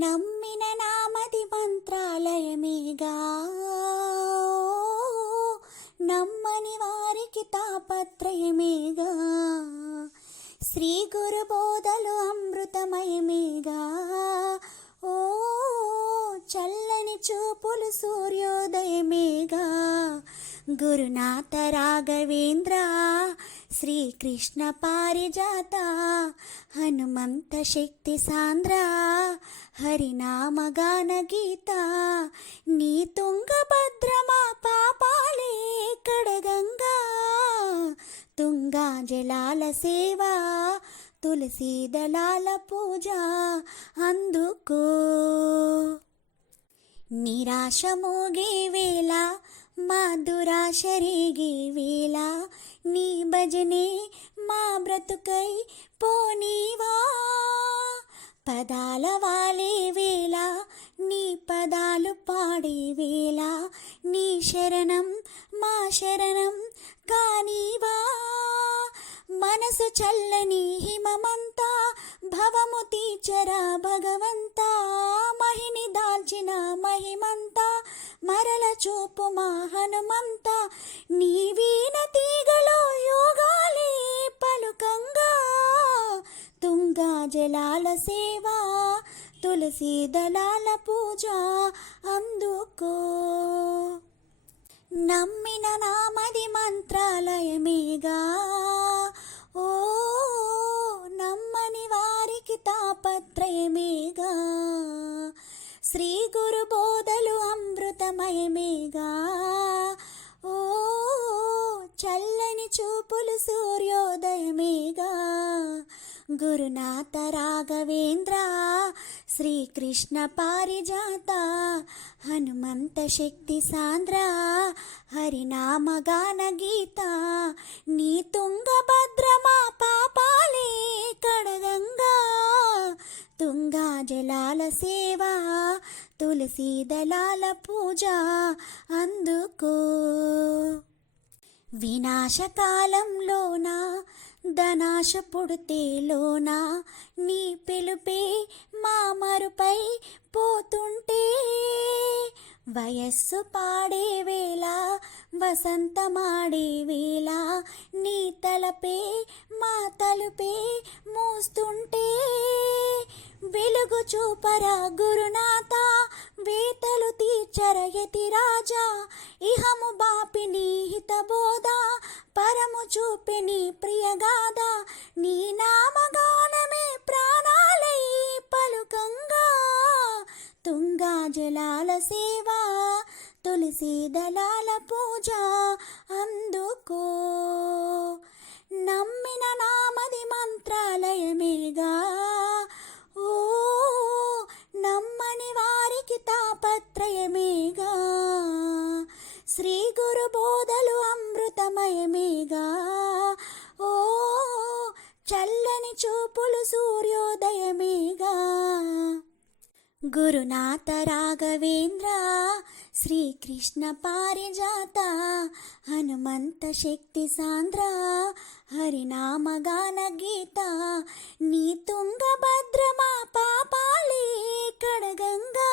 నమ్మిన నామది మంత్రాలయమేగా, నమ్మని వారికి తాపత్రయమేగా. శ్రీ గురు బోధలు అమృతమయమేగా, ఓ చల్లని చూపులు సూర్యోదయమేగా. గురునాథ రాఘవేంద్ర శ్రీకృష్ణ పారిజాత హనుమంత శక్తి సాంద్ర హరినామగాన గీత. నీ తుంగభద్రమా పాపాలే కడగంగా, తుంగా జలాల సేవ తులసీ దళాల పూజ అందుకో. నిరాశ మోగే వేళ మా దురాశ రేగే వేళ, నీ భజనే మా బ్రతుకై పోనీవా. పదాల వాలే వేళ నీ పదాలు పాడే వేళ, నీ శరణం మా శరణం కానీవా. మనసు చల్లని హిమమంతా భవము తీర్చరా భగవంతా, మహిని దాల్చిన మహిమంతా మరల చూపు మా హనుమంతా. నీ వీణ తీగలో యోగాలే పలుకంగా, తుంగా జలాల సేవ తులసీ దళాల పూజ అందుకో. నమ్మిన నామది మంత్రాలయమేగా, ఓ నమ్మని వారికి తాపత్రయమేగా. శ్రీ గురు బోధలు అమృతమయమేగా, ఓ చల్లని చూపులు సూర్యోదయమేగా. గురునాథ రాఘవేంద్ర శ్రీకృష్ణ పారిజాత హనుమంత శక్తి సాంద్ర హరినామగాన గీత. నీ తుంగభద్రమా పాపాలే కడగంగా, తుంగా జలాల సేవ తులసీ దళాల పూజ అందుకో. వినాశకాలంలోన ధనాశ పుడితేలోన, నీ పిలుపే మా మరుపై పోతుంటే. వయస్సు పాడే వేళ వసంతమాడే వేళ, నీ తలపే మా తలుపే మూస్తుంటే. వెలుగు చూపరా గురునాథ వేతలు తీర్చర యతి రాజా, ఇహము బాపి నీ హిత బోధ పరము చూపి నీ ప్రియగాథ. నీ నామగానమే ప్రాణాలై పలుకంగా, తుంగా జలాల సేవ తులసీ దళాల పూజ అందుకో. నమ్మిన నామది మంత్రాలయమేగా, ఓ నమ్మని వారికి తాపత్రయమేగా. శ్రీ గురు బోధలు అమృతమయమేగా, ఓ చల్లని చూపులు సూర్యోదయమేగా. గురునాథ రాఘవేంద్ర శ్రీకృష్ణ పారిజాత హనుమంత శక్తి సాంద్ర హరినామగాన గీత. నీ తుంగభద్రమా పాపాలే కడగంగా,